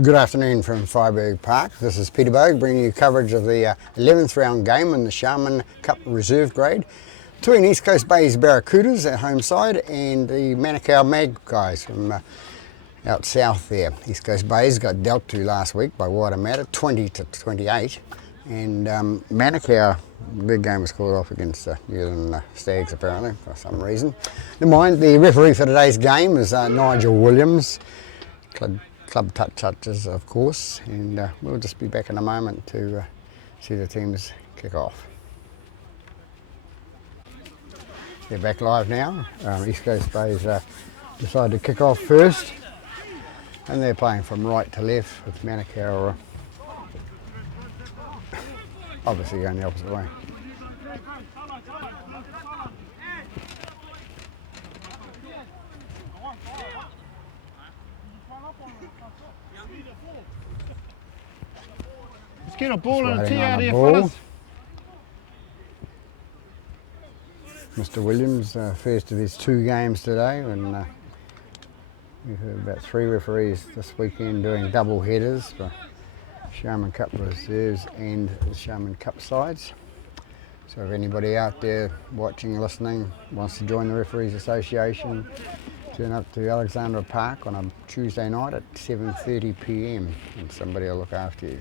Good afternoon from Freiburg Park. This is Peter Bogue bringing you coverage of the 11th round game in the Sharman Cup Reserve Grade between East Coast Bay's Barracudas at home side and the Manukau Magpies from out south there. East Coast Bay's got dealt to last week by Waitemata 20-28, and Manukau, big game was called off against New Zealand Stags apparently for some reason. Never mind, the referee for today's game is Nigel Williams. Club touches, of course, and we'll just be back in a moment to see the teams kick off. They're back live now. East Coast Bay's decided to kick off first, and they're playing from right to left with Manukau obviously going the opposite way. Let's get a ball and a tee out here, ball. fellas. Mr. Williams, first of his 2 games today, and we've heard about 3 referees this weekend doing double headers for Sharman Cup Reserves and the Sharman Cup sides. So if anybody out there watching, listening, wants to join the Referees Association, turn up to Alexandra Park on a Tuesday night at 7:30 p.m. and somebody will look after you.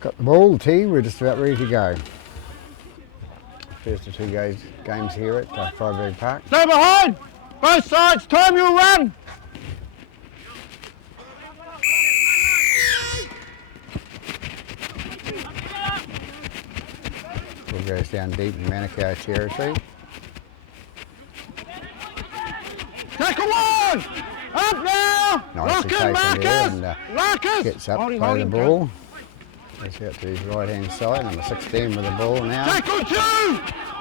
Got the ball, tee, we're just about ready to go. First of 2 games here at Freiburg Park. Stay behind! Both sides, time you'll run! Ball goes down deep in Manukau territory. Tackle one! Up now! Nicely Lock in, taken there, Marcus! and Marcus! gets up, Holding, play the holding, ball. Goes out to his right hand side, number 16 with the ball now. Tackle 2!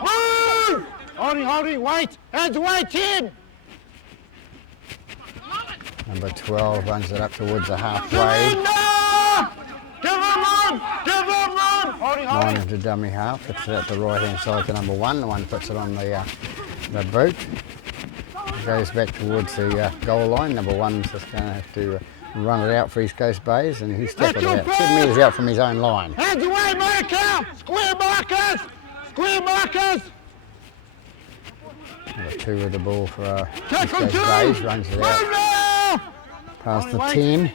Woo! Holding, wait! Hands away, 10! Number 12 runs it up towards the halfway. Surrender! Give him room! Give him room! Holding. 9 into dummy half, puts it at the right hand side to number 1. The one puts it on the boot. Goes back towards the goal line. Number 1's just going to have to run it out for East Coast Bays, and he's tackled about 7 metres out from his own line. Hands away, Manukau! Square markers! Square markers! Number 2 with the ball for East Tackle Coast 2! Bays, runs it out Move now! past the Wait. 10.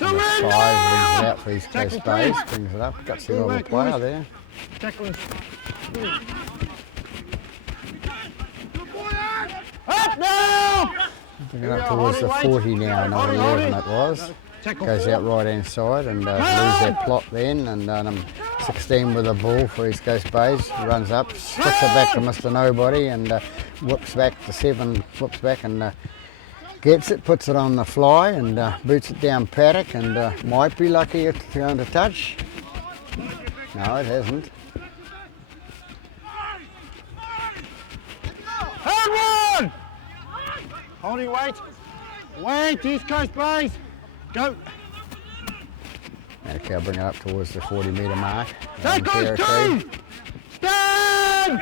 Number 5 brings it out for East Coast Tackle Bays, 3. brings it up, got the Go little back, player boys. there. Tackling. Up now! Bring it up towards the 40 now, number 11 it was. Goes out right hand side and lose that plot then, and number 16 with the ball for East Coast Bays, runs up, flicks it back to Mr. Nobody and whips back to 7, whips back and gets it, puts it on the fly and boots it down paddock and might be lucky it's going to touch. No, it hasn't. Hard one! Holding, wait. Wait, East Coast Bays. Go. Manukau bring it up towards the 40 metre mark. That goes 2! Stand!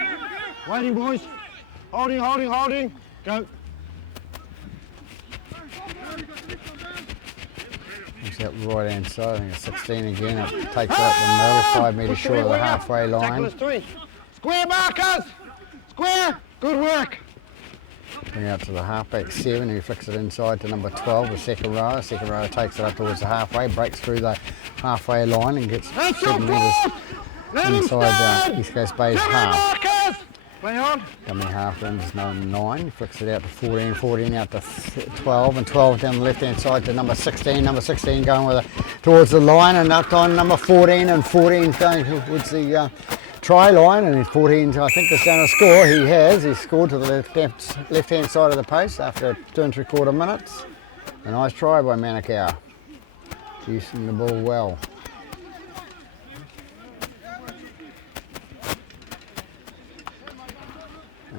Waiting, boys. Holding. Go. It's that right hand side, I think it's 16 again. It takes it up the middle, 5 metres short of the halfway Tackle line. is 3. Square markers! Square! Good work. Bring it up to the halfback 7, who flicks it inside to number 12, the second row. The second row takes it up towards the halfway, breaks through the halfway line and gets That's your 7 metres cross! Let him inside stand! East Coast Bay's Give him half. markers! Play on. Dummy half runs number 9, flicks it out to 14, 14 out to 12, and 12 down the left hand side to number 16. Number 16 going with towards the line and up on number 14, and 14 going towards the try line, and 14 I think is going to score. He has. He's scored to the left hand side of the post after 2 3/4 minutes. A nice try by Manukau, using the ball well.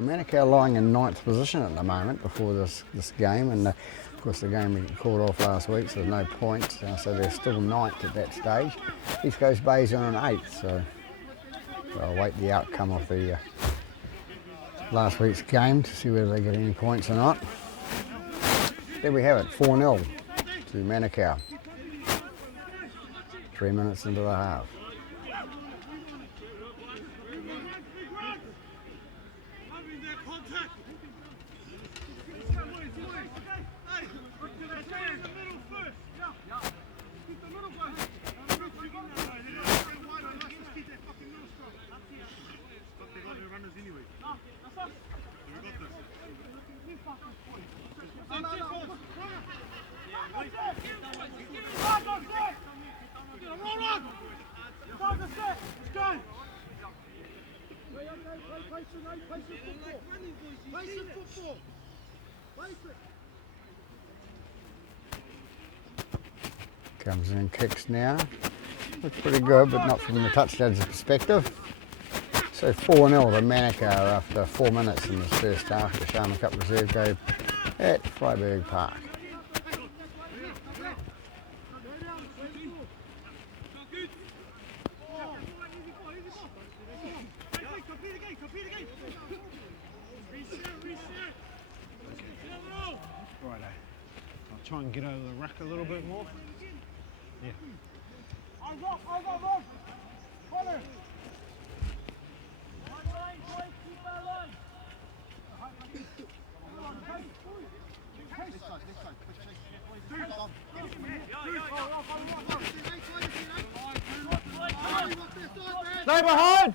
Manukau lying in 9th position at the moment before this game, and of course the game we called off last week, so there's no points, so they're still 9th at that stage. East Coast Bay's on an 8th, so I'll wait the outcome of the last week's game to see whether they get any points or not. There we have it, 4-0 to Manukau. 3 minutes into the half. Comes in and kicks now. Looks pretty good, but not from the touchdown's perspective. So 4-0 to Manukau after 4 minutes in the first half of the Sharman Cup Reserve game at Freiburg Park. Righto. I'll try and get over the rack a little bit more. Yeah. Stay behind!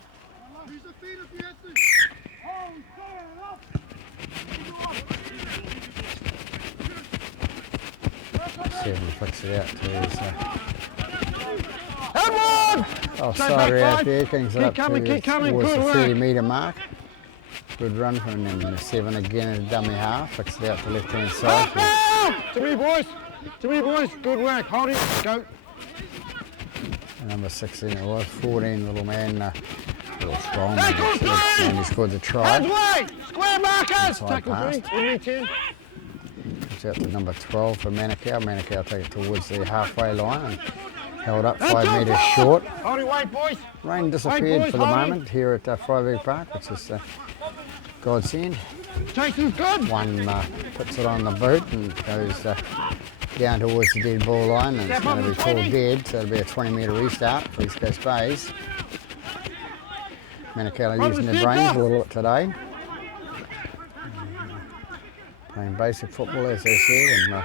Seven flicks it out to his Edward! offside out there, brings it up towards the Good 30 work. metre mark. Good run from him. The 7 again at a dummy half, flicks it out to left hand side. To me, boys. To me, boys. Good work. Hold it. Go. Number 16 it was, 14 little man, real strong, and he scored the try. Way. Square markers. Inside Tackle pass. 3. Give me 10. Comes out to number 12 for Manukau. Manukau take it towards the halfway line and held up 5 metres short. Hold it, wait, boys. Rain disappeared boys, for the hold it. moment here at Freiburg Park, which is godsend. Jason's good. One puts it on the boot and goes down towards the dead ball line, and it's going to be called dead, so it'll be a 20 metre restart for East Coast Bays. Manukau are using their brains a little bit today. Playing basic football, as they said, and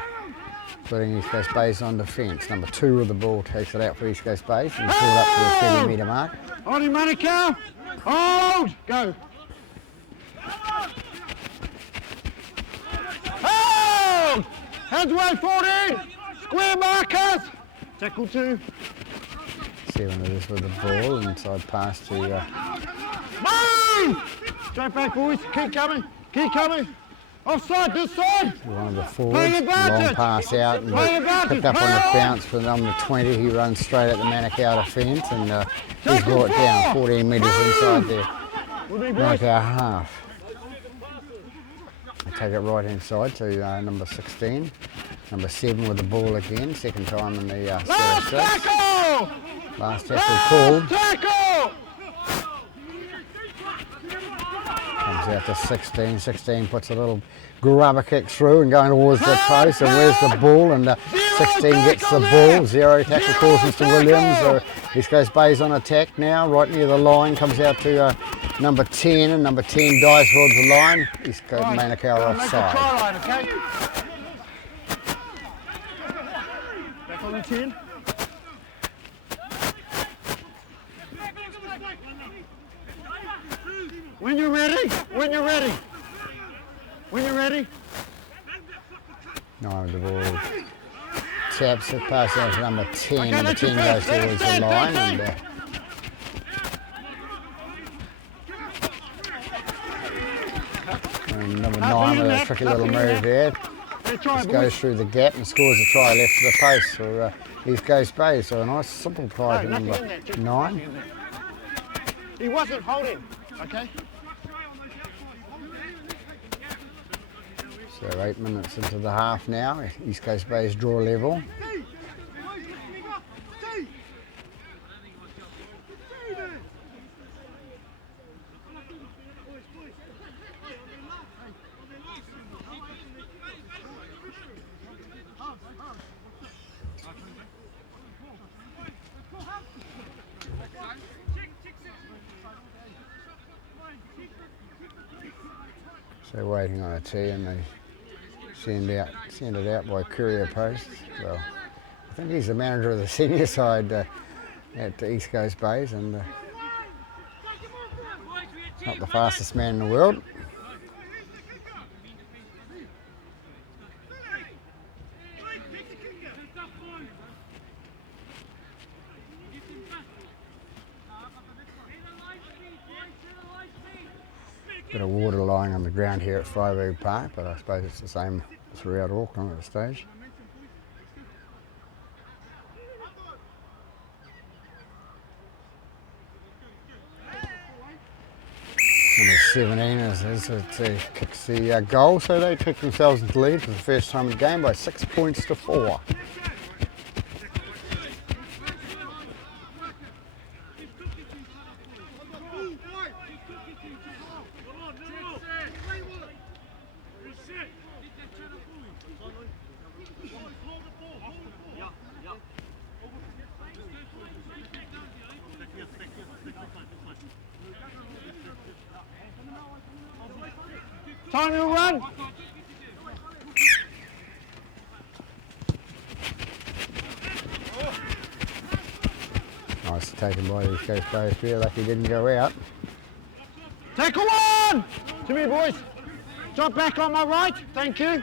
putting East Coast Bays on defence. Number 2 with the ball takes it out for East Coast Bays and pulled up to the 30 metre mark. Hold him, Manukau. Hold. Go. Hold. Hands away, 14. Square markers. Tackle 2. 7 of this with the ball, inside pass to Move. Straight back, boys. Keep coming. Keep coming. Offside, this side. one of the forwards. Play advantage. Long pass out and Play advantage. picked up on the Play bounce for number 20. He runs straight at the Manukau defence and he's Tackle brought down 4. 14 metres inside there. With me, boys. Manukau half. They take it right inside to number 16. Number 7 with the ball again, second time in the set Last of 6. tackle. Last tackle called. Tackle. Comes out to 16. 16 puts a little grubber kick through and going towards the post, and where's the ball? And 16 gets the ball. 0 tackle calls Mr. Williams. East Coast Bays on attack now, right near the line. Comes out to number 10, and number 10 dives towards the line. East Coast Manukau are offside. Try line, okay? Back on the 10. When you're ready, when you're ready. When you're ready. No, the ball taps it, passes out to number 10. Okay, Number let you 10 goes stand, towards the stand, line, stand, and number 9 with a tricky little move there. Just goes through the gap and scores a try left to the post for East Coast Bay. So a nice simple try to number 9. He wasn't holding, okay? So 8 minutes into the half now. East Coast Bays draw level. So waiting on a tee, and they send it out by courier post. Well, I think he's the manager of the senior side at the East Coast Bays, and not the fastest man in the world. Bit of water lying on the ground here at Freyberg Park, but I suppose it's the same throughout Auckland at this stage. Number 17 kicks the goal, so they took themselves into the lead for the first time in the game by 6 points to 4. Time to run. Nice taken by the East Coast Bays here, lucky he didn't go out. Tackle one. To me, boys. Drop back on my right. Thank you.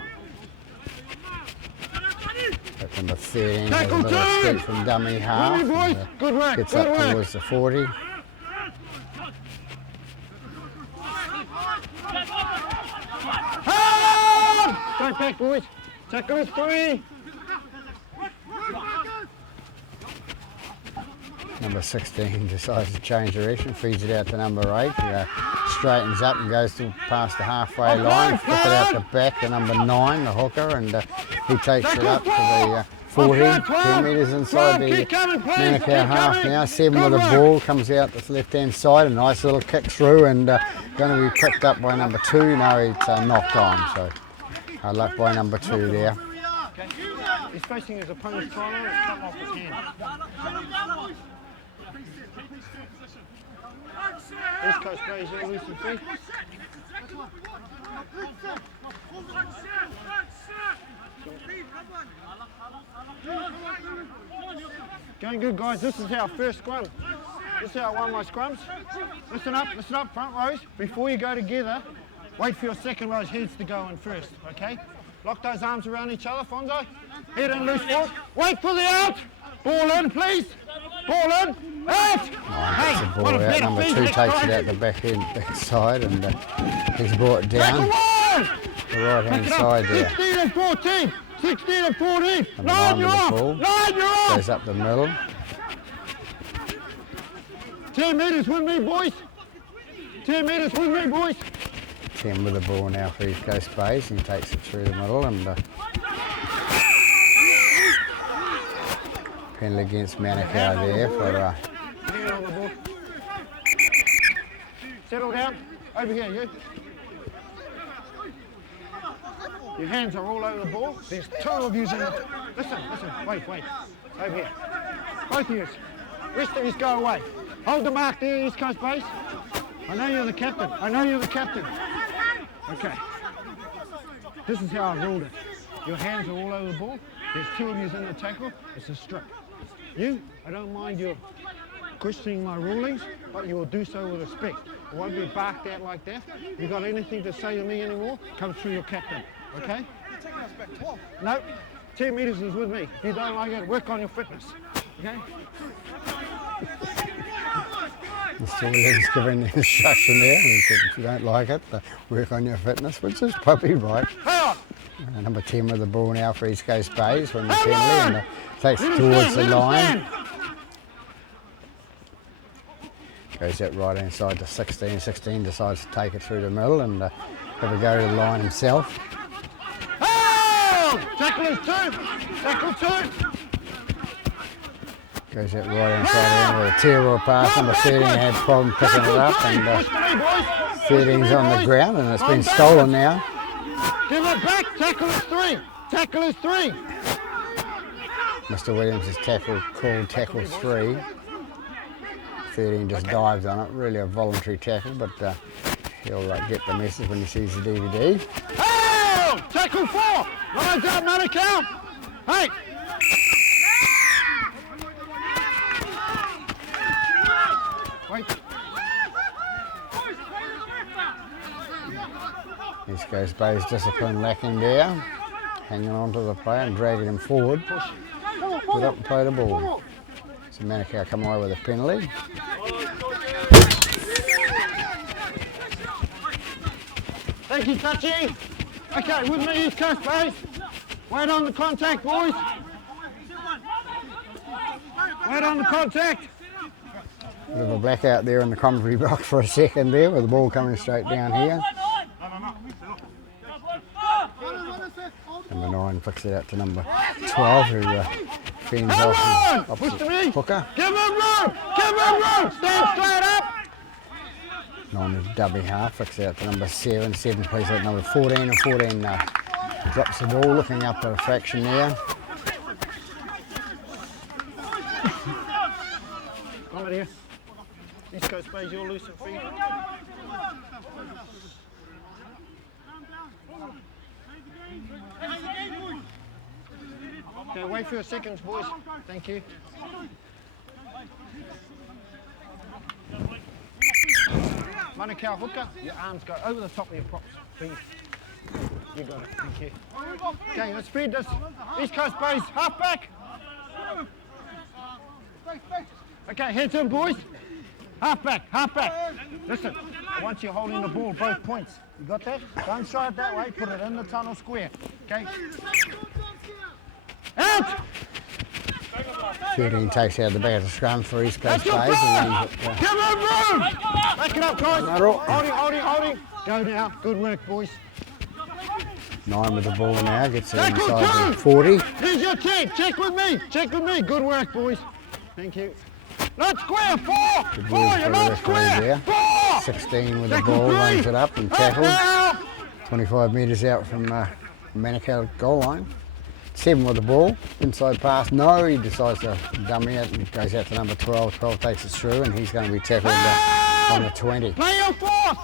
That's number 13, has a Tackle bit of a two. skate from dummy half. Good boys. and, Good work. Gets Good up work. towards the 40. Hold! Straight back, boys. Tackle is 3. Number 16 decides to change direction, feeds it out to number 8, straightens up and goes past the halfway line, flip it out the back to number 9, the hooker, and he takes it up to the 40, 10 metres inside the Manukau half now. 7 with the ball, comes out the left-hand side, a nice little kick through, and going to be picked up by number 2. No, it's knocked on, so hard luck by number 2 there. He's facing his opponent's corner, it's come off his hand. East Coast Bays, loose and free. Going good, guys. This is our first scrum. This is how I won my scrums. Listen up, front rows. Before you go together, wait for your second row's heads to go in first, okay? Lock those arms around each other, Fonzo. Head in loose forward. Wait for the out. Ball in, please. Ball in. Out. Hey, the ball out. Number 2 takes it out the back side, and he's brought it down the right-hand side there. 16 and 14. 16 and 14. Number 9 with the ball. 9, you're off. Goes up the middle. 10 metres with me, boys. 10 metres with me, boys. 10 with the ball now for East Coast Bays, and he takes it through the middle, and penalty against Manukau there for Settle down. Over here, you. Your hands are all over the ball. There's 2 of you in the... Listen. Wait. Over here. Both of you. Rest of you go away. Hold the mark there, East Coast Bays. I know you're the captain. Okay. This is how I ruled it. Your hands are all over the ball. There's 2 of you in the tackle. It's a strip. You, I don't mind you questioning my rulings, but you will do so with respect. I won't be barked at like that. If you got anything to say to me anymore, come through your captain, okay? No, 10 metres is with me. If you don't like it, work on your fitness, okay? Mr. Williams giving the instruction there. He said, if you don't like it, work on your fitness, which is probably right. Number 10 with the ball now for East Coast Bays from the penalty, and takes it towards the line. Goes out right inside to 16. 16 decides to take it through the middle and have a go to the line himself. Oh! Tackle is 2. Tackle 2. Goes out right inside the end with a tear pass. Number 13 had a problem picking it up, and 13's on the ground, and it's been stolen now. Give it back. Tackle is 3. Tackle is 3. Mr. Williams is called tackle 3. 13 just dives on it. Really a voluntary tackle, but He'll get the message when he sees the DVD. Oh! Tackle 4! Lines up, Manukau! Hey! Wait. East Coast Bay's discipline lacking there. Hanging on to the player and dragging him forward. Get up and play the ball. So Manukau come away with a penalty. Thank you, Touchy. Okay, with me, East Coast Bays. Wait on the contact, boys. Wait on the contact. Bit of a blackout there in the commentary box for a second there with the ball coming straight down here. Number 9 flicks it out to number 12 who fends off his opposite hooker. Give him room! Give him room! Stand straight up! 9 is dummy half, flicks it out to number 7. 7 plays out number 14 and 14 drops the ball, looking up at a fraction there. Come here. East Coast Bays, you're loose and free. Okay, wait for your seconds, boys. Thank you. Manukau hooker, your arms go over the top of your props, please. You got it, thank you. Okay, let's feed this. East Coast Bays, half back. Okay, heads in, boys. Half back, half back. Listen, once you're holding the ball, both points. You got that? Don't try it that way, put it in the tunnel square. Okay? Out! 13 takes out the back of the scrum for East Coast Bays. Give him room! Back it up, guys. Holding. Go now. Good work, boys. 9 with the ball now, gets it inside the 40. Here's your 10. Check with me. Good work, boys. Thank you. Not square. 4. You're not square. 4. 16 with the ball, lines it up and tackles. 25 metres out from Manukau goal line. 7 with the ball, inside pass, no, he decides to dummy it and goes out to number 12. 12 takes it through and he's going to be tackled on the 20. Play your force!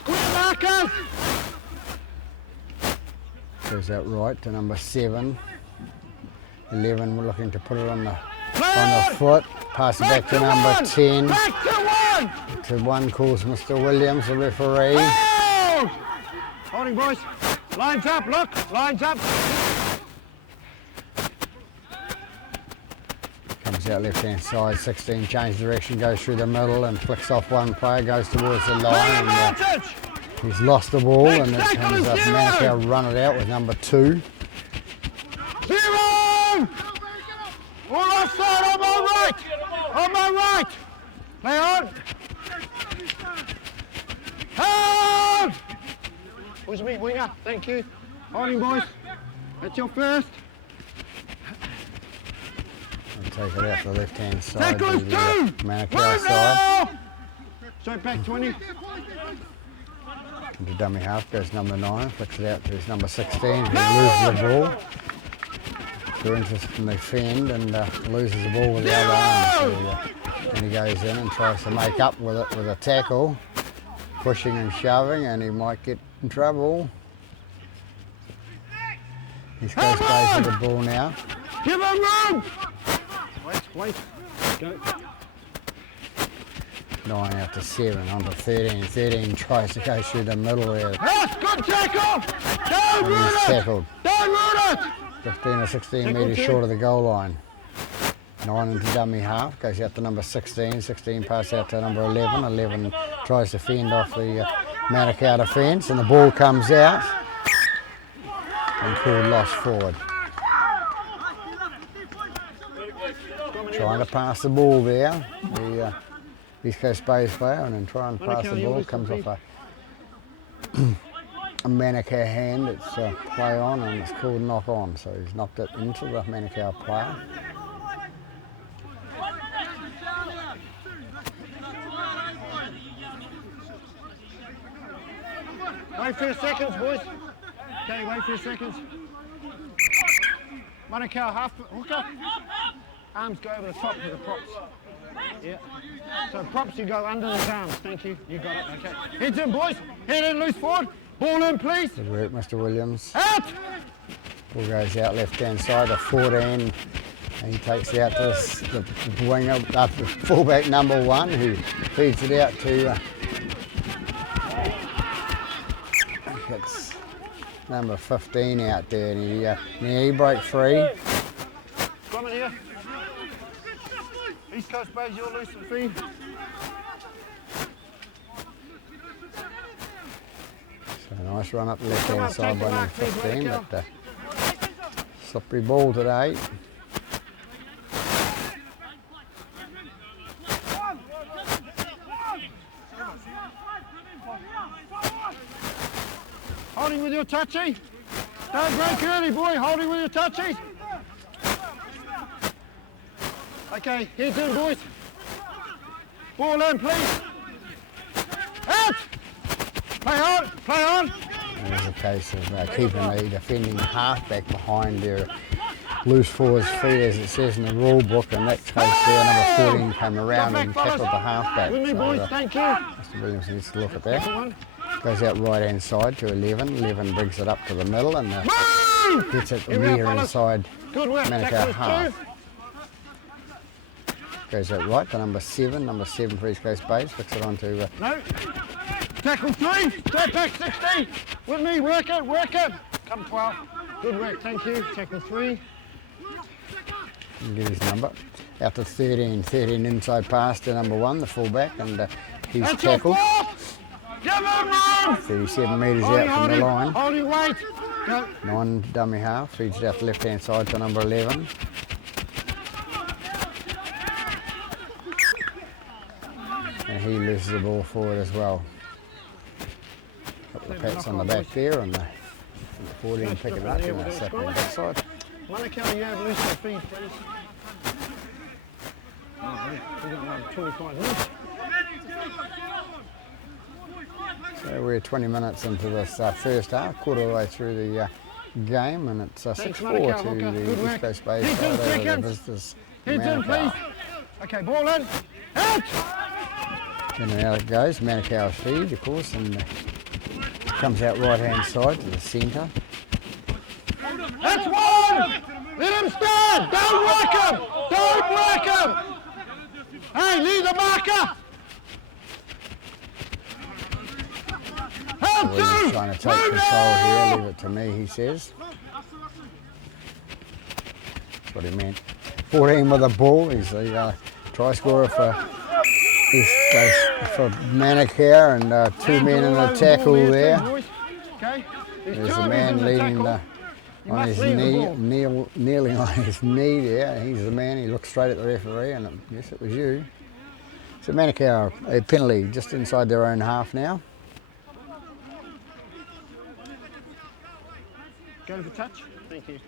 Square markers! Goes out right to number 7. 11, we're looking to put it on the foot. Pass it back to number 10. Back to 1! To 1 calls Mr. Williams, the referee. Hold! Holding, boys. Lines up, look, lines up. Comes out left hand side, 16, change direction, goes through the middle and flicks off one player, goes towards the line. And, he's lost the ball and it comes up. Manukau run it out with number 2. 0! All offside, on my right. Play on. Hold! Who's me, winger? Thank you. Holding, boys. That's your first. And take it out the left-hand side. Tackles 2! Manukau side. Straight back 20. Into dummy half goes number 9. Flicks it out to his number 16. He loses the ball. They're interested in the fend and loses the ball with the other arm. So, and he goes in and tries to make up with it with a tackle. Pushing and shoving, and he might get in trouble. He's close base with the ball now. Give him room! Wait. Go. 9 out to 7, on to 13. 13 tries to go through the middle there. Yes, good tackle! Don't And he's tackled. Don't run it! 15 or 16 metres short of the goal line. 9 into dummy half, goes out to number 16. 16 passes out to number 11. 11 tries to fend off the Manukau defence, and the ball comes out and called lost forward. Trying to pass the ball there, the East Coast Bays player, and then trying to pass the ball, comes off a Manukau hand. It's play on and it's called knock on, so he's knocked it into the Manukau player. Wait for your seconds, boys. Okay, wait for your seconds. Manukau half hooker. Arms go over the top of the props. Yeah. So props, you go under his arms. Thank you. You got it. Okay. Heads in, boys. Head in, loose forward. Ball in, please. Good work, Mr. Williams. Out! Ball goes out left-hand side to 14. And he takes it out to the winger, the fullback number 1, who feeds it out to it's number 15 out there. And he broke free. Come in here. East Coast Bays, you're loose and feed. So nice run up the left-hand side by number 15, but slippery ball today. Holding with your touchy. Don't break early, boy. Holding with your touchy. Okay, heads in, boys. Ball in, please. Out! Play on, play on. And it's a case of keeping the defending halfback behind their loose forwards feet, as it says in the rule book, and that case there, number 14 came around and tackled the halfback. With me, boys, thank you. Mr. Williams needs to look at that. Goes out right hand side to 11. 11 brings it up to the middle and gets it near inside Manukau half. Goes out right to number 7. Number 7 for East Coast Bays. Flicks it on to... No. Tackle 3. Step back 16. With me. Work it. Work it. Come 12. Good work. Thank you. Tackle 3. Get his number. Out to 13. 13 inside pass to number 1, the fullback. And he's That's tackled. Give him room. 37 metres out from the line. Holding weight. Go. 9 dummy half. Feeds it out the left hand side to number 11. And he loses the ball forward as well. Couple of pats on the back there, and the 14 pick it up and a sack on the backside. Manukau, you have loose your feet, please. Oh, yeah. We've got another 25 minutes. So we're 20 minutes into this first half, quarter of the way through the game, and it's 6-4 to the East Coast Bays side over the visitors. Heads in, please. Okay, ball in. Out! In and out it goes. Manukau feed, of course, and comes out right hand side to the centre. That's 1! Let him stand! Don't work him! Don't work him! Hey, leave the marker! Help Williams trying to take control here, leave it to me, he says. That's what he meant. 14 with the ball, he's the try scorer for East Coast for Manukau, and 2 men in the tackle there. There's a man leading on his knee, kneeling on his knee there. He's the man, he looks straight at the referee, and yes, it was you. So Manukau, a penalty just inside their own half now. Go for touch. Thank you.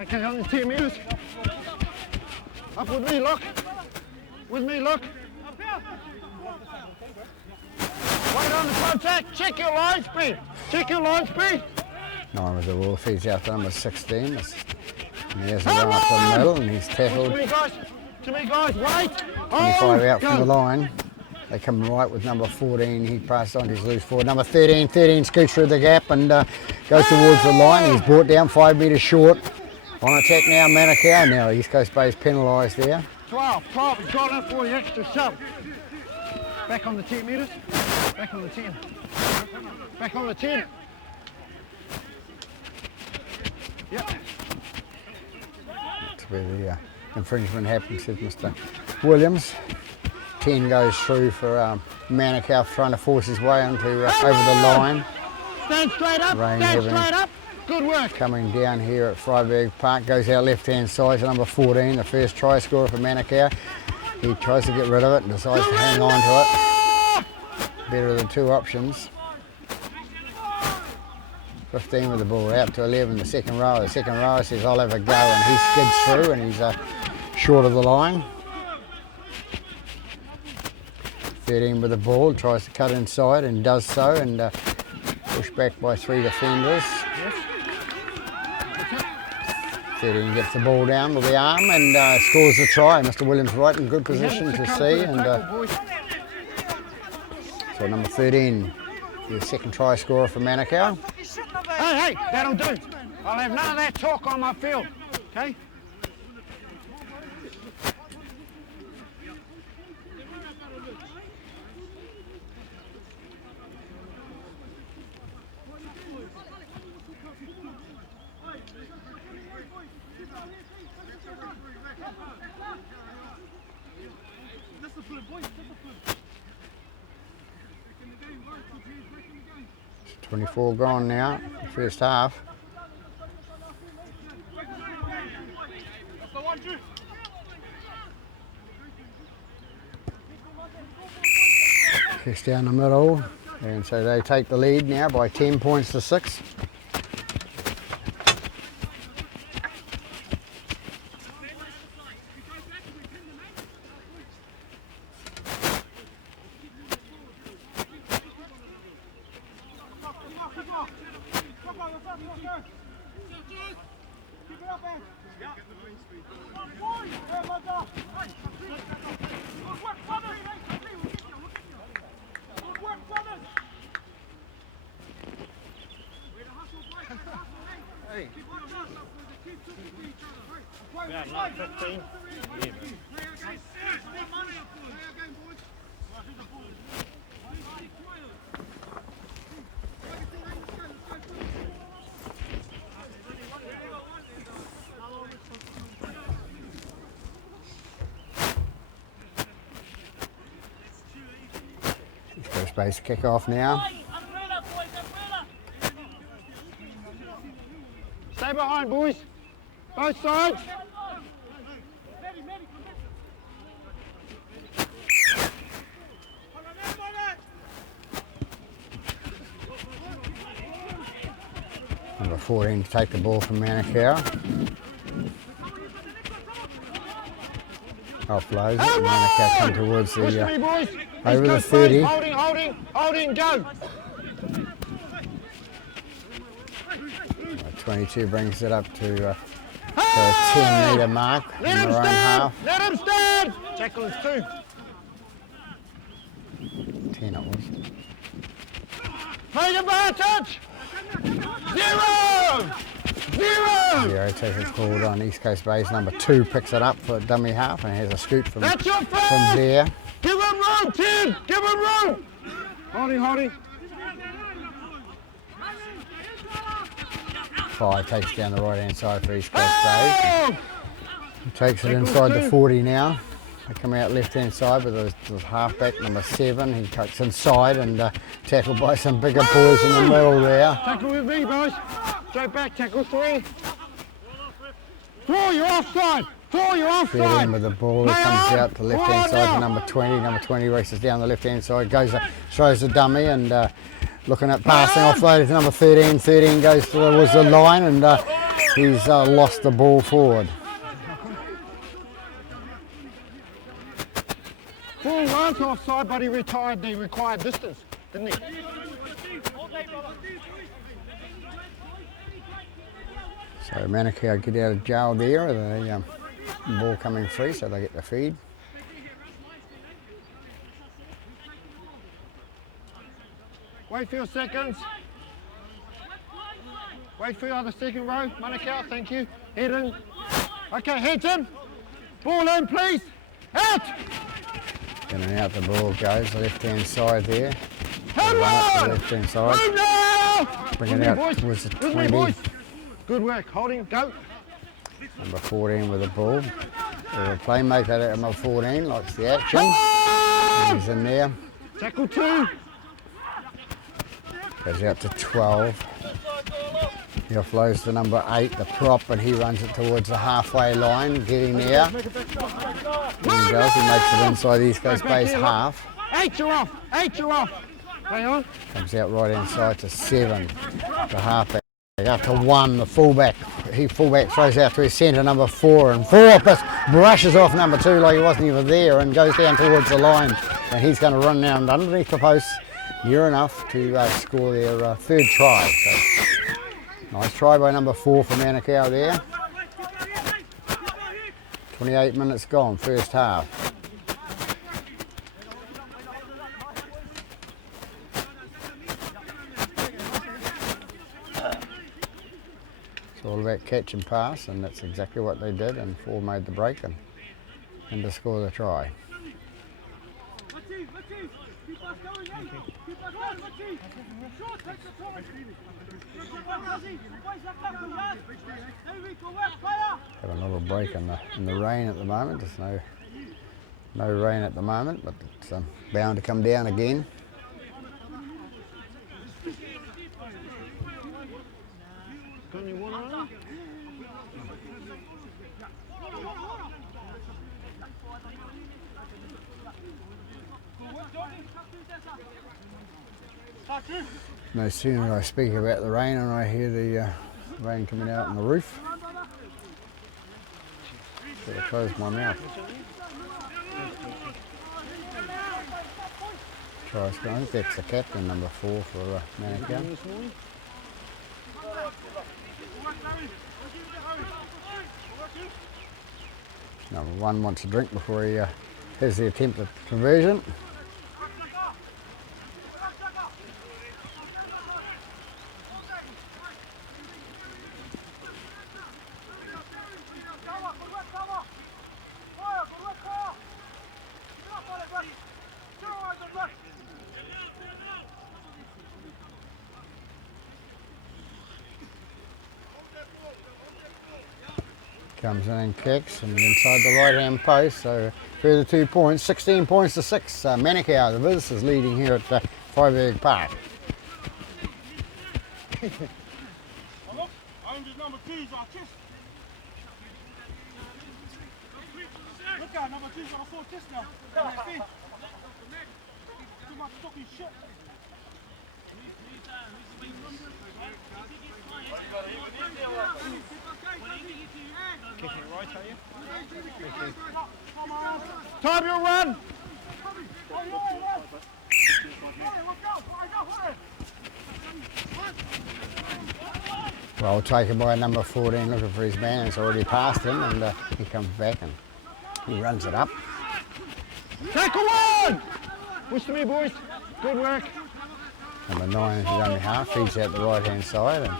Okay, on the 10 metres. Up with me, look. With me, look. Wait on the contact. Check your line speed. Check your line speed. 9 with the ball, feeds out to number 16. And he has a run up the middle, and he's tackled. To me, guys, wait. 25 out from the line. They come right with number 14. He passed on to his loose forward. Number 13. 13 scoots through the gap and goes towards the line. He's brought down 5 metres short. On attack now, Manukau. Now East Coast Bays penalised there. 12. He's got it for the extra shove. Back on the 10 metres. Back on the 10. Back on the 10. Yep. That's where the infringement happens, says Mr. Williams. 10 goes through for Manukau, trying to force his way into over the line. Stand straight up. Rain Stand straight up. Good work. Coming down here at Freiburg Park, goes out left-hand side to number 14, the first try scorer for Manukau. He tries to get rid of it and decides to hang on to it. Better of the 2 options. 15 with the ball out to 11, the second row. The second row says, I'll have a go, and he skids through and he's short of the line. 13 with the ball, tries to cut inside and does so, and pushed back by 3 defenders. Yes. 13 gets the ball down with the arm and scores the try. Mr. Williams right in good position to see. And so number 13, the second try scorer for Manukau. Hey, that'll do. I'll have none of that talk on my field, okay? It's 24 gone now, first half. Kiss down the middle, and so they take the lead now by 10 points to 6. About 15. Yeah. First base kick off now. Stay behind, boys. Both sides. Number 14 to take the ball from Manukau. Offloads it, and Manukau come towards the over the 30. Holding, go. 22 brings it up to the 10-metre mark in their own half. Let him stand. Tackle is 2. 10 it was. Take advantage. 0 tackles called on East Coast base. Number 2 picks it up for dummy half and has a scoot from there. Give him room, 10. Give him room. Holding. 5 takes down the right hand side for East Coast base. Takes it inside the 40 now. They come out left hand side with the halfback number 7. He cuts inside and tackled by some bigger boys in the middle there. Tackle with me, boys. Straight back, tackle 3. 4, you're offside. 4, you're offside. Fair in with the ball. It comes out to left hand side to number 20. Number 20 races down the left hand side, throws the dummy and looking at passing offload to number 13. 13 goes towards the line and he's lost the ball forward. 4 was offside, but he retired the required distance, didn't he? So Manukau get out of jail there, the ball coming free, so they get the feed. Wait for your seconds. Wait for your other second row. Manukau, thank you. Head in. Okay, heads in. Ball in, please. Out! In and out the ball goes, the left hand side there. Run it to the left hand side. Move now! Bring it out towards the 20. Good work, holding, go. Number 14 with the ball. The playmaker at number 14 likes the action. He's in there. Tackle 2. Goes out to 12. He offloads to number 8, the prop, and he runs it towards the halfway line, getting there. And he does, he makes it inside the East Coast base half. 8, you're off. 8, you're off. Hang on. Comes out right inside to 7, the halfback. Out to 1, the fullback. Fullback throws out to his centre, number 4, and 4 just brushes off number 2 like he wasn't even there and goes down towards the line. And he's going to run down underneath the post near enough to score their third try. So, nice try by number 4 for Manukau there. 28 minutes gone, first half. It's all about catch and pass, and that's exactly what they did, and 4 made the break and to score the try. Got a little break in the rain at the moment. There's no rain at the moment, but it's bound to come down again. No sooner do I speak about the rain and I hear the rain coming out on the roof. Should have closed my mouth. Try scoring. I think that's the captain, number 4 for Manukau. Number 1 wants a drink before he has the attempt at conversion. Comes in and kicks and inside the right hand post, so further 2 points, 16 points to 6. Manukau, the visitors, leading here at Freiburg Park. Kick it right, are you? Time your run! Well taken by number 14, looking for his man. It's already past him, and he comes back and he runs it up. Tackle one! Push to me, boys. Good work. Number 9 is only half. Feeds out the right hand side and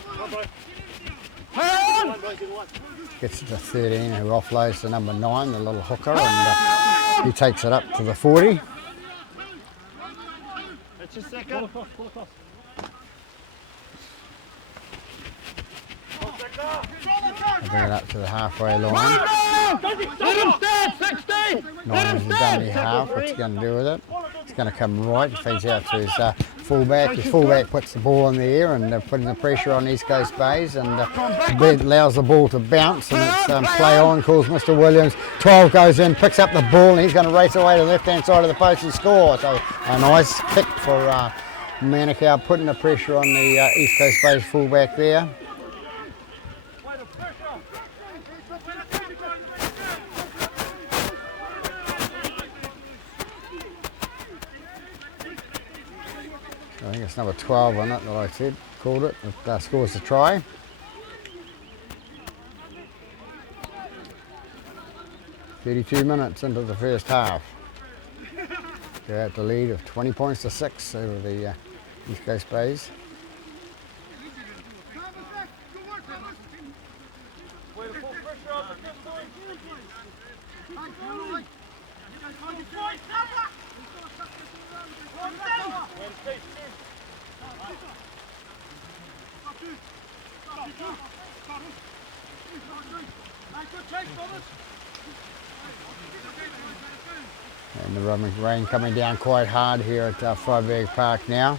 gets to 13, who offloads to number 9, the little hooker, and he takes it up to the 40. That's your second. Bring it up to the halfway line. Let him stand, 16! 9 is a dummy half. What's he going to do with it? It's going to come right. Feeds out to his fullback. His fullback puts the ball in the air and putting the pressure on East Coast Bays, and allows the ball to bounce, and it's play on, calls Mr. Williams. 12 goes in, picks up the ball, and he's going to race away to the left hand side of the post and score. So a nice kick for Manukau, putting the pressure on the East Coast Bays fullback there. I think it's number 12 on it that I said, called it. It scores the try. "32 minutes into the first half. They're at the lead of 20 points to 6 over the East Coast Bays. And the rain coming down quite hard here at Freiburg Park now.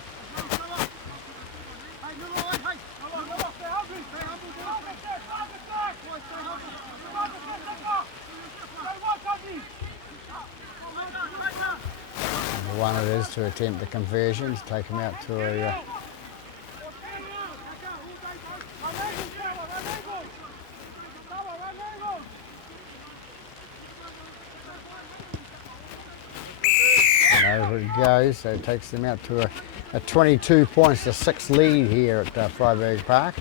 One it is to attempt the conversion, to take him out to a and over it goes, so it takes them out to a 22 points to 6 lead here at Freiburg Park.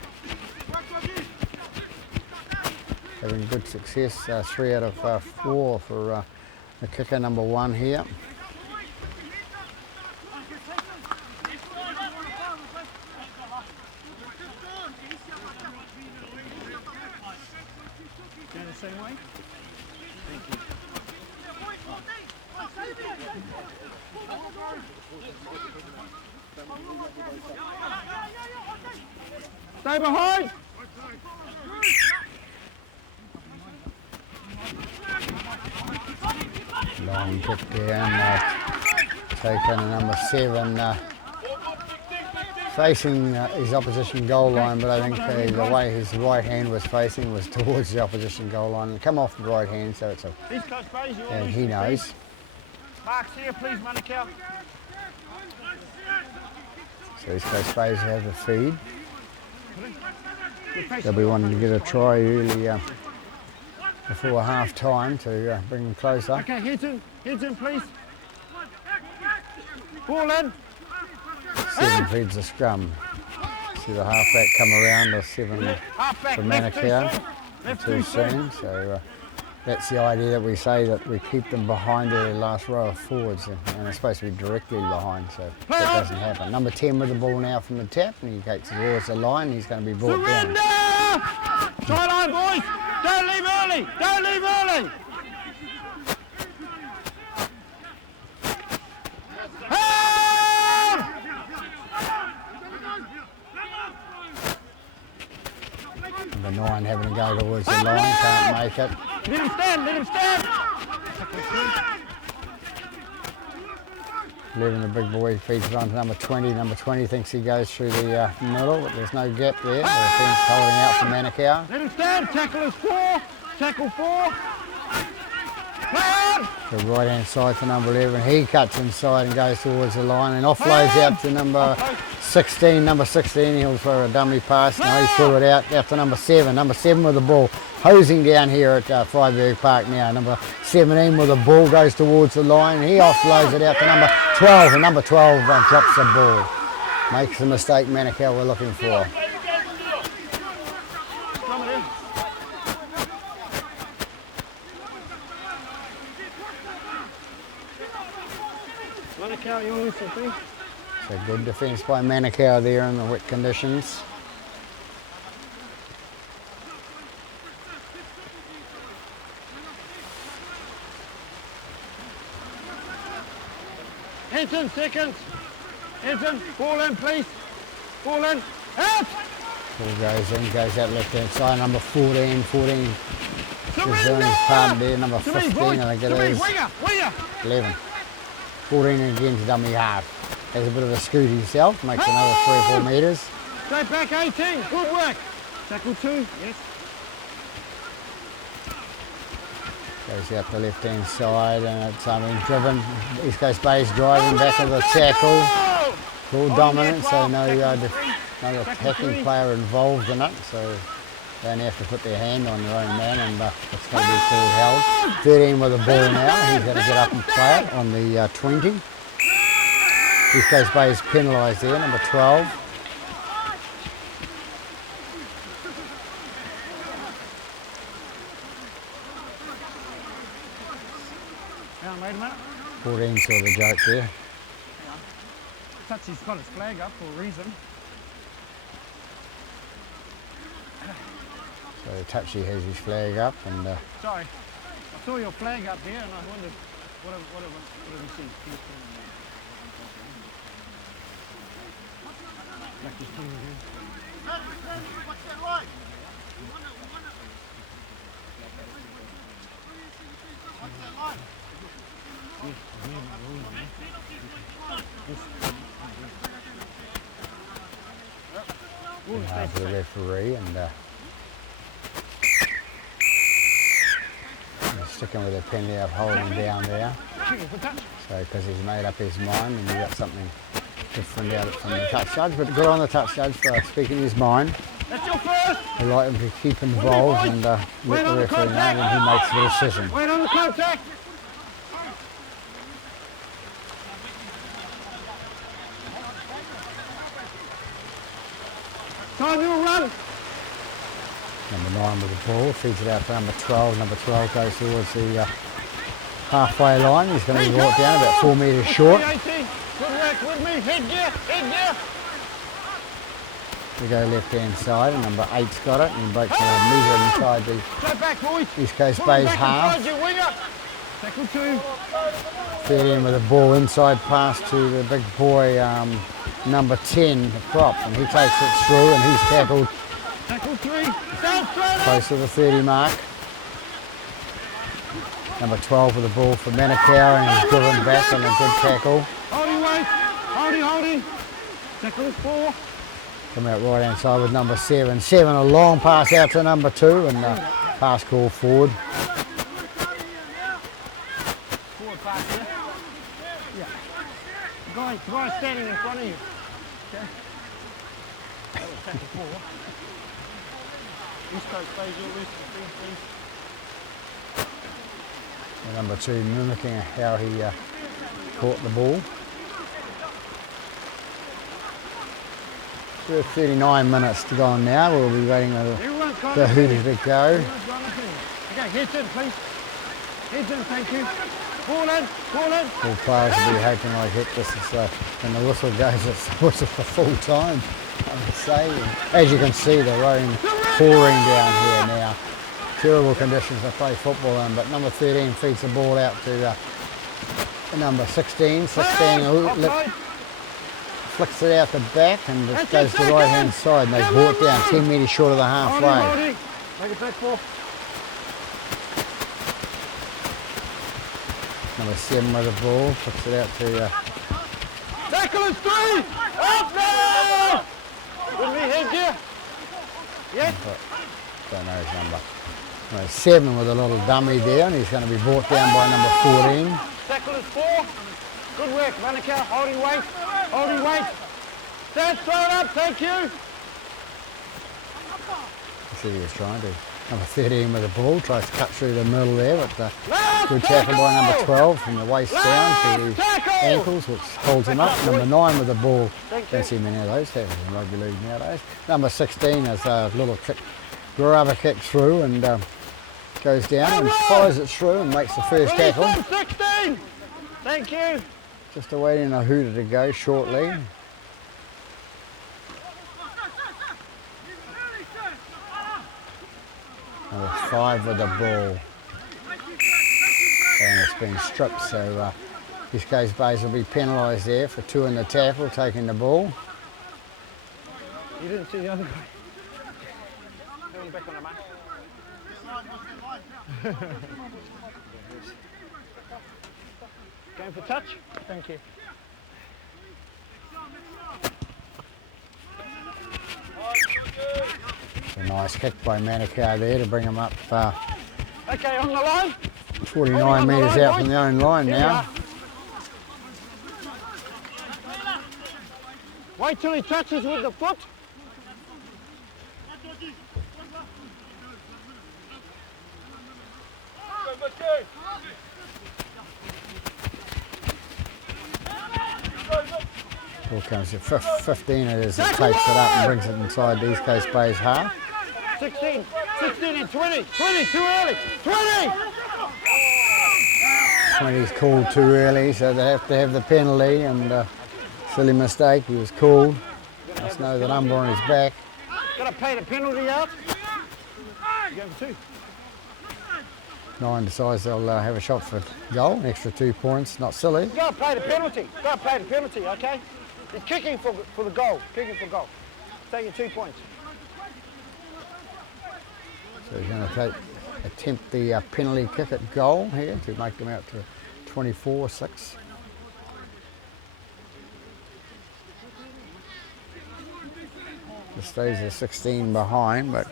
having good success. 3 out of 4 for the kicker number 1 here. Going the same way? Thank you. Stay behind! Long kick down, taken number 7, facing his opposition goal line, but I think the way his right hand was facing was towards the opposition goal line. Come off the right hand, so it's a, and he knows. Marks here, please, Manukau. So East Coast Bays have the feed. They'll be wanting to get a try early before half time to bring them closer. Okay, heads in, please. Ball in. 7 feeds the scrum. See the halfback come around, the 7 for Manukau, too soon. So that's the idea that we say that we keep them behind their last row of forwards, and they're supposed to be directly behind, so that doesn't happen. Number 10 with the ball now from the tap, and he takes towards the line. He's going to be brought down. Try line, boys. Don't leave early. Don't leave early. Number 9 having to go towards the line, can't make it. Let him stand, let him stand. 11, the big boy, feeds it on to number 20. Number 20 thinks he goes through the middle, but there's no gap there. The defence holding out for Manukau. Let him stand, tackle is 4, tackle 4. The right hand side for number 11. He cuts inside and goes towards the line and offloads out to number 16. Number 16, he'll throw a dummy pass. No, he threw it out to number 7. Number 7 with the ball, hosing down here at Freiburg Park now. Number 17 with the ball goes towards the line. He offloads it out to number 12, and number 12 drops the ball. Makes the mistake Manukau we're looking for. Manukau, you want something? So good defence by Manukau there in the wet conditions. Heads in, seconds. Heads in, ball in, please. Ball in, out! Ball goes in, goes out left hand side. Number 14, 14 is doing his part there. Number 15, I think it is. 11. 14 again to dummy half. Has a bit of a scoot himself, makes another 3 or 4 metres. Straight back 18, good work. Tackle 2, yes. Goes out the left hand side and it's being driven. East Coast Bays driving back of the tackle. Full dominant, so no attacking player involved in it, so they only have to put their hand on their own man, and it's going to be full held. 13 with the ball now, he's going to get up and play it on the 20. East Coast Bays penalised there, number 12. Wait a minute. 14 saw the joke there. Touchy's got his flag up for a reason. So Touchy has his flag up and... Sorry, I saw your flag up here and I wondered what have you seen? Back to his team again. What's that like? What's that like? The referee and sticking with a penalty of holding down there. So because he's made up his mind and he got something different out from the touch judge, but good on the touch judge for speaking his mind. That's your first. We like him to keep involved and let the referee know when he makes the decision. Wait on the contact. Time you'll run. Number 9 with the ball, feeds it out to number 12. Number 12 goes towards the halfway line. He's going to be brought down about 4 metres short. Good work with me. Head gear, head gear. We go left hand side and number 8's got it and he breaks a metre inside the Go back, boys. East Coast Bay's half. Your winger. Tackle 2. 13 with the ball inside pass to the big boy number 10, the prop, and he takes it through and he's tackled Tackle 3. Stand straight up. close to the 30 mark. Number 12 with the ball for Manukau and he's driven back on a good tackle. Holding weight. Holding. Tackle 4. Come out right hand side with number 7. 7 a long pass out to number 2 and pass call forward. Forward pass here. Yeah. Guy standing in front of you. Okay. That was tackle 4. East Coast Bay, your wrist, please. And number 2 mimicking how he caught the ball. We're 39 minutes to go on now. We'll be waiting for the hooter to go. Okay, heads in, please. Heads in, thank you. Ball in. All players will be hoping like hit this is when the whistle goes, it's whistle for full time, I would say. And as you can see, the rain pouring down here now. Terrible conditions to play football in, but number 13 feeds the ball out to number 16. 16 flicks it out the back and it goes to the right hand side and they brought down 10 metres short of the halfway. Make it back 4. Number 7 with the ball, flicks it out to Tackle is 3! Up there! With me, head gear. Yes? don't know his number. Number 7 with a little dummy there and he's going to be brought down by number 14. Tackle is 4. Good work, Manukau, holding weight. Stand straight up, thank you. That's what he was trying to. Number 13 with the ball, tries to cut through the middle there, but good tackle by number 12 from the waist down to the ankles, which holds him up. Number 9 with the ball, don't see many of those tackles in rugby league nowadays. Number 16 has a little kick, rubber kick through and goes down and follows it through and makes the first tackle. 16! Thank you. Just awaiting a hooter to go shortly. Number 5 with the ball. And it's been stripped, so East Coast Bays will be penalised there for 2 in the tackle, taking the ball. You didn't see the other guy. Going back on the mark. Going for touch? Thank you. A nice kick by Manukau there to bring him up Okay, on the line. 49 metres out from the own line now. Wait till he touches with the foot. Ball comes to 15 it is, it takes it up and brings it inside the East Coast Bays half. 16 and 20, 20, too early, 20! 20's called too early, so they have to have the penalty and silly mistake, he was called. Must know the number on his back. Got to pay the penalty out. Going for 2. 9 decides they'll have a shot for goal, an extra 2 points, not silly. Got to pay the penalty. Got to pay the penalty, okay? He's kicking for the goal. Kicking for goal. Taking 2 points. So he's going to attempt the penalty kick at goal here to make them out to 24-6. The stays are 16 behind, but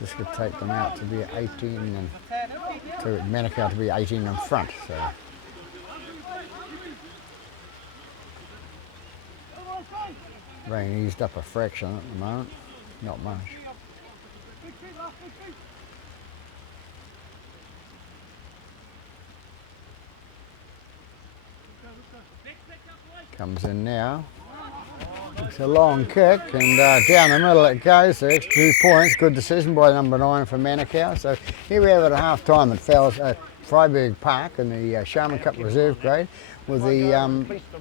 this could take them out to be 18 and to Manukau to be 18 in front. So. Rain eased up a fraction at the moment, not much. Comes in now. It's a long kick, and down the middle it goes, so extra 2 points. Good decision by number 9 for Manukau. So here we have it at half time at Freiburg Park in the Sharman Cup Reserve grade, with the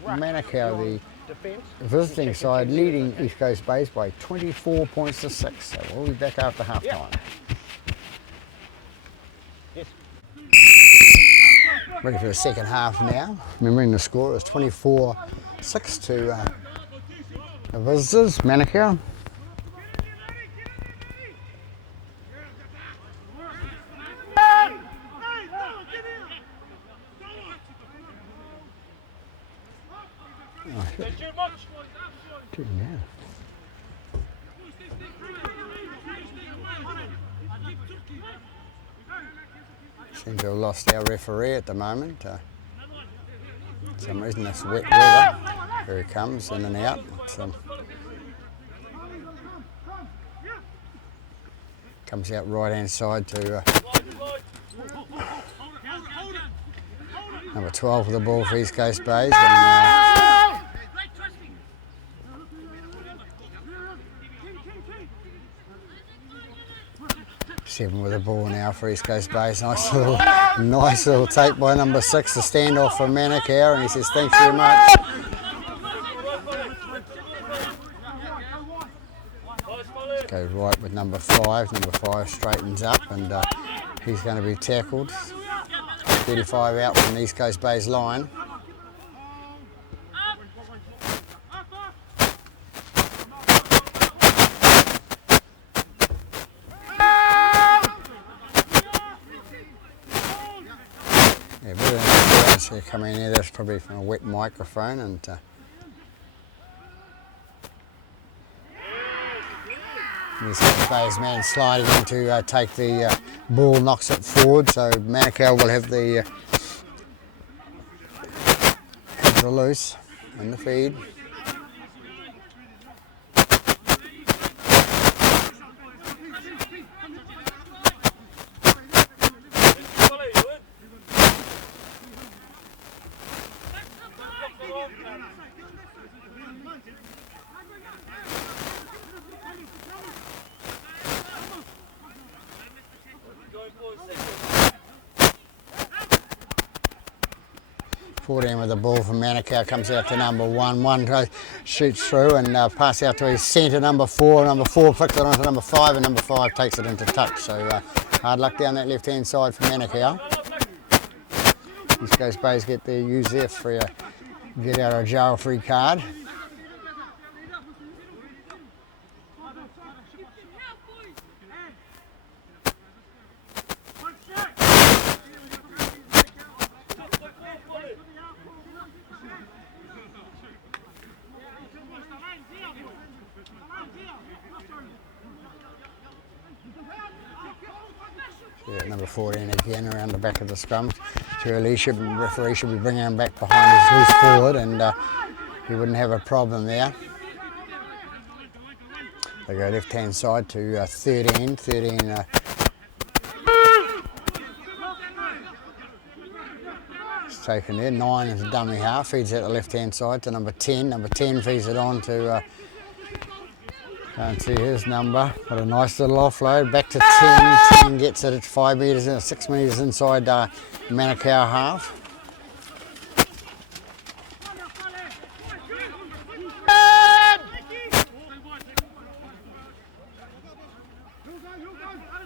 Manukau, the visiting side, leading East Coast Bays by 24 points to 6. So we'll be back after half time. Ready for the second half now. Remembering the score is 24-6 to the visitors, Manukau. Seem to have lost our referee at the moment. For some reason, it's wet weather. Here he comes, in and out. Comes out right hand side to number 12 with the ball for East Coast Bays. And, 7 with the ball now for East Coast Bays. Nice little take by number 6, the standoff for Manukau, and he says thanks very much. Goes right with number 5. Number 5 straightens up, and he's going to be tackled. 35 out from the East Coast Bays line. Yeah, better than the coming in here. That's probably from a wet microphone, and East Coast Bays man sliding in to take the ball, knocks it forward. So Manukau will have the loose in the feed. With the ball from Manukau, comes out to number 1. 1 shoots through and pass out to his centre, number 4. Number 4 flicks it onto number 5, and number 5 takes it into touch. So hard luck down that left hand side for Manukau. East Coast Bays get their use there for a get out of jail free card. Yeah, number 14 again around the back of the scrum. Referee should be bringing him back behind his loose forward, and he wouldn't have a problem there. They go left hand side to 13. 13 it's taken there. 9 is a dummy half, feeds out the left hand side to number 10. Number 10 feeds it on to can't see his number, but a nice little offload back to 10. 10 gets it at 5 metres and 6 metres inside Manukau half.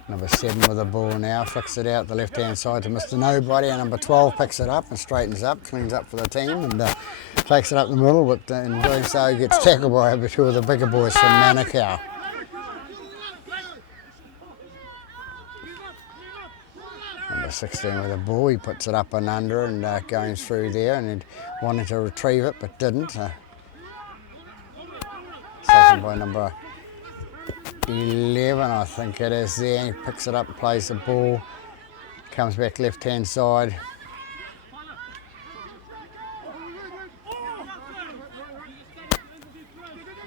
Number 7 with the ball now, flicks it out the left hand side to Mr. Nobody, and number 12 picks it up and straightens up, cleans up for the team, and takes it up the middle, but in doing so he gets tackled by two of the bigger boys from Manukau. Number 16 with the ball, he puts it up and under and going through there, and he wanted to retrieve it but didn't. Taken by number 11, I think it is there. He picks it up, plays the ball, comes back left hand side.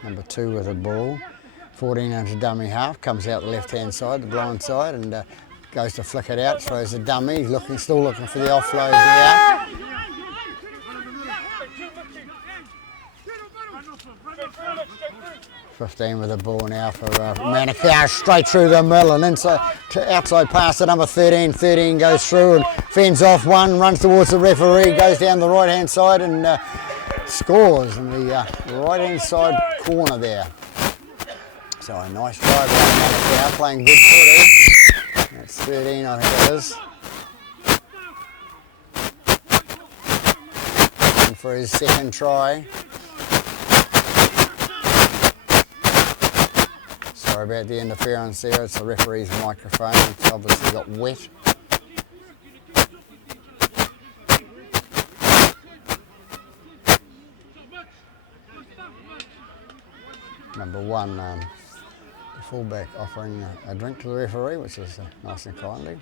Number 2 with the ball. 14 into dummy half, comes out the left hand side, the blind side, and goes to flick it out, throws the dummy, still looking for the offload there. 15 with the ball now for Manukau, straight through the middle and inside to outside pass to number 13. 13 goes through and fends off one, runs towards the referee, goes down the right hand side and scores in the right hand side corner there. So a nice try by Manukau, playing good footy. That's 13, I think it is. And for his second try. Sorry about the interference there, it's the referee's microphone, it's obviously got wet. Number 1, the fullback offering a drink to the referee, which is nice and kindly.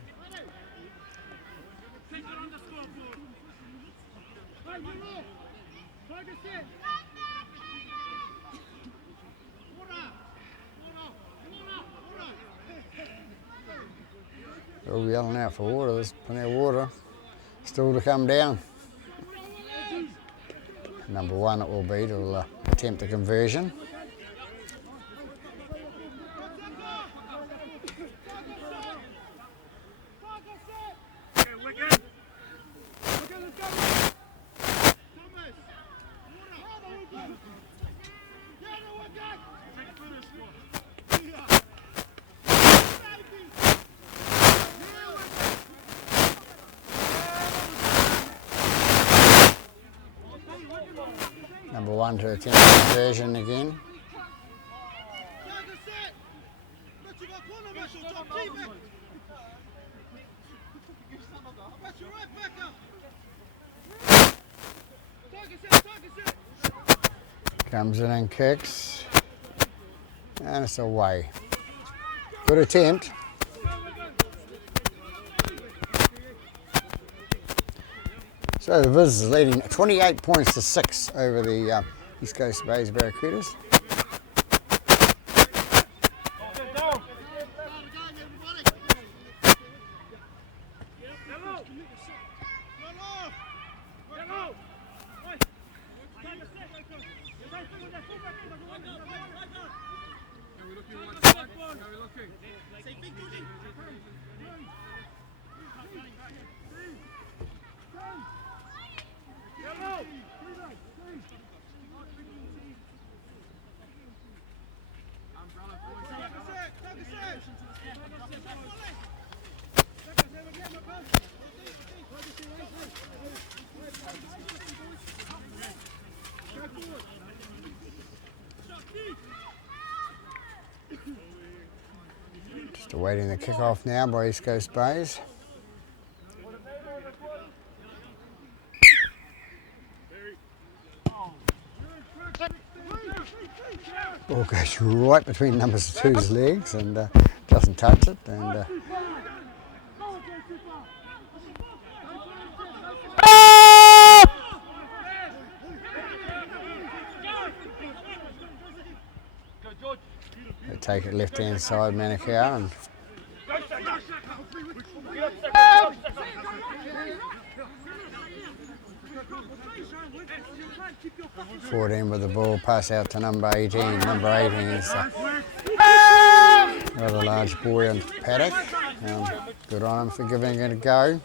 They're all yelling out for water. There's plenty of water still to come down. Number 1 it will be to attempt a conversion. Number 1 to attempt a conversion again. Comes in and kicks. And it's away. Good attempt. So the Visitors leading 28 points to 6 over the East Coast Bays Barracudas. Just awaiting the kickoff now by East Coast Bays. Ball goes right between number 2's legs and doesn't touch it. And they take it left hand side, Manukau, and 14 with the ball, pass out to number 18. Number 18 is a rather large boy on paddock. Good on him for giving it a go.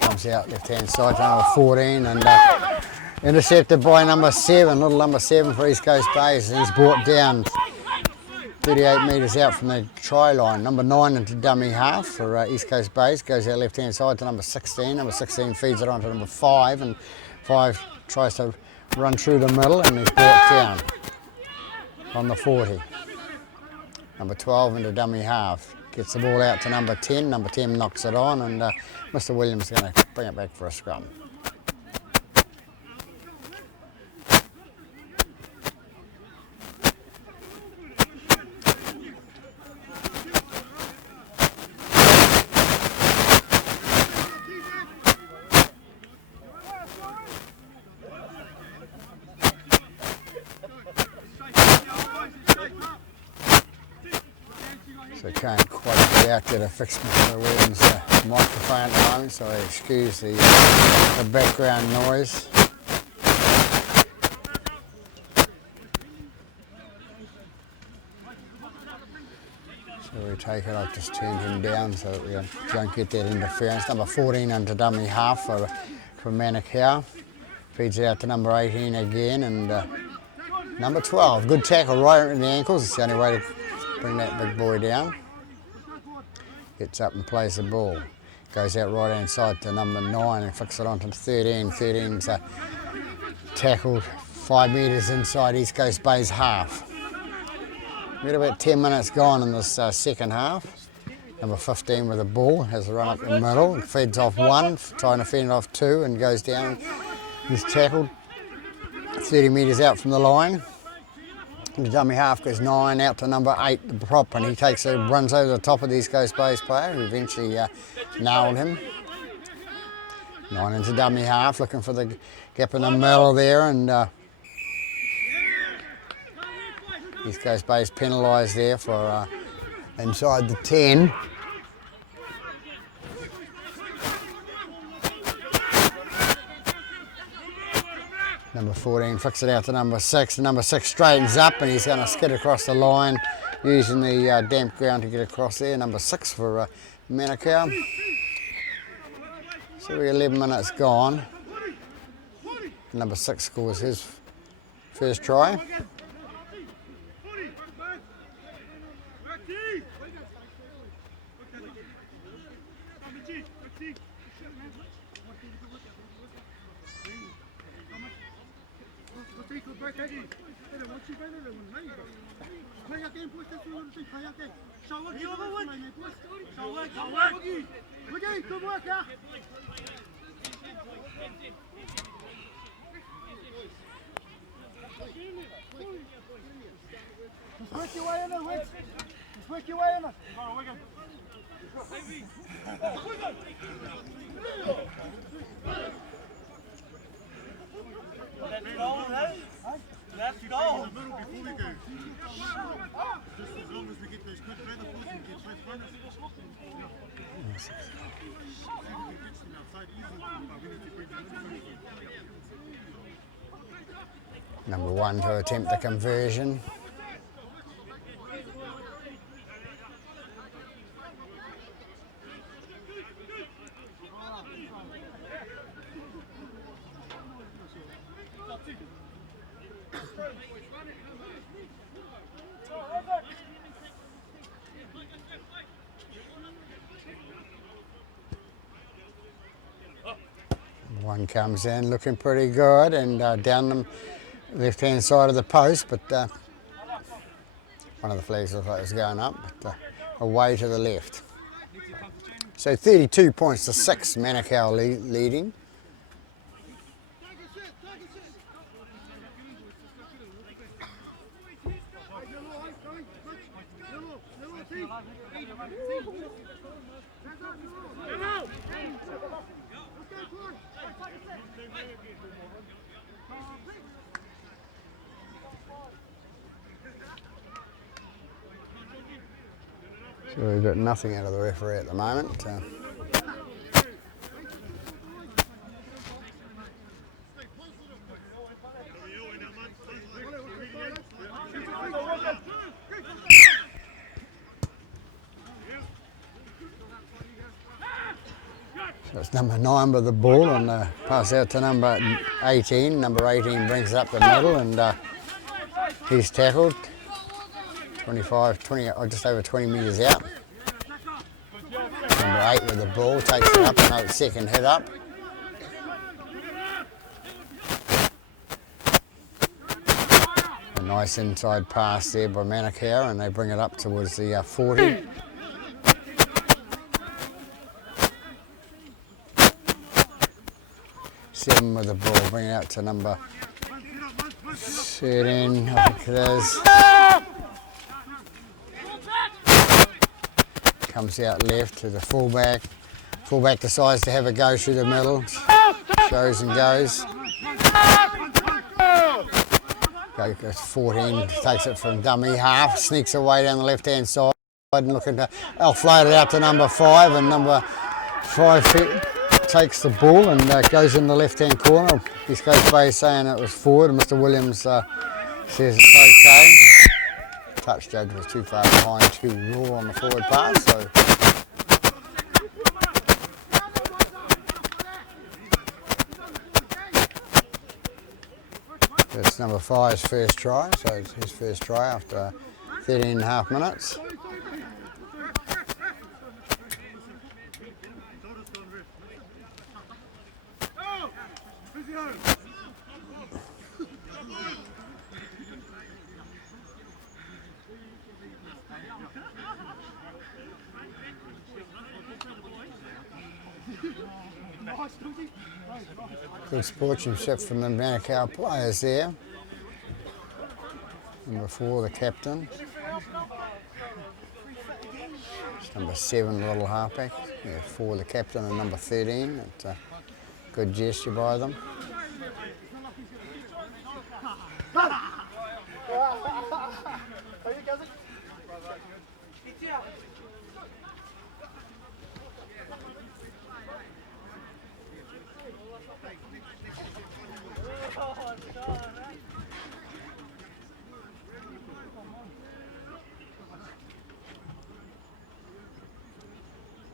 Comes out left hand side to number 14 and intercepted by number 7, little number 7 for East Coast Bays, and he's brought down 38 metres out from the try line. Number 9 into dummy half for East Coast Bays, goes out left hand side to number 16. Number 16 feeds it on to number 5 and 5 tries to run through the middle and he's brought down on the 40. Number 12 into dummy half, gets the ball out to number 10. Number 10 knocks it on and Mr. Williams is going to bring it back for a scrum. So can't quite get out there to fix Mr. Williams' microphone at the moment, so I excuse the background noise. take it. I've just turned him down so that we don't get that interference. Number 14 into dummy half for Manukau. Feeds out to number 18 again, and number 12. Good tackle right in the ankles. It's the only way to bring that big boy down. Gets up and plays the ball. Goes out right hand side to number 9 and flicks it onto 13. 13's tackled 5 metres inside East Coast Bay's half. We've got about 10 minutes gone in this second half. Number 15 with the ball has a run up the middle and feeds off 1, trying to feed off 2, and goes down. He's tackled 30 metres out from the line. The dummy half goes 9 out to number 8, the prop, and he runs over the top of the East Coast Bay's player, who eventually nailed him. 9 into dummy half, looking for the gap in the middle there, and East Coast Bay's penalised there for inside the 10. Number 14 flicks it out to number 6. And number 6 straightens up and he's going to skid across the line using the damp ground to get across there. Number 6 for Manukau. So we're 11 minutes gone. Number 6 scores his first try. Good work, yeah. Just work your way in it, Wicks. Just work your way in it. Oh, Wigan. Let's go, let's go. Before we go, just as long as we get those good weather pulls and get both runners. Number 1 to attempt the conversion. One comes in looking pretty good and down the left hand side of the post, but one of the flags looked like it was going up, but away to the left. So 32 points to 6, Manukau leading. So we've got nothing out of the referee at the moment. So it's number 9 with the ball and pass out to number 18. Number 18 brings it up the middle and he's tackled. 20 or just over 20 metres out. Number 8 with the ball, takes it up, another second hit up. A nice inside pass there by Manukau and they bring it up towards the 40. Seven with the ball, bring it out to number 13, I think it is. Comes out left to the fullback. Fullback decides to have a go through the middle. Shows and goes. Goes 14, takes it from dummy half, sneaks away down the left hand side and looking to offload it out to number 5 and number 5 takes the ball and goes in the left hand corner. East Coast Bay saying it was forward and Mr Williams says it's okay. touch judge was too far behind to rule on the forward pass, so that's number 5's first try, so it's his first try after 13 and a half minutes. Good sportsmanship from the Manukau players there. Number 4, the captain. It's number 7, the little halfback. Yeah, 4, the captain, and number 13. It's a good gesture by them.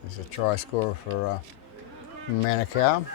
There's a try scorer for Manukau.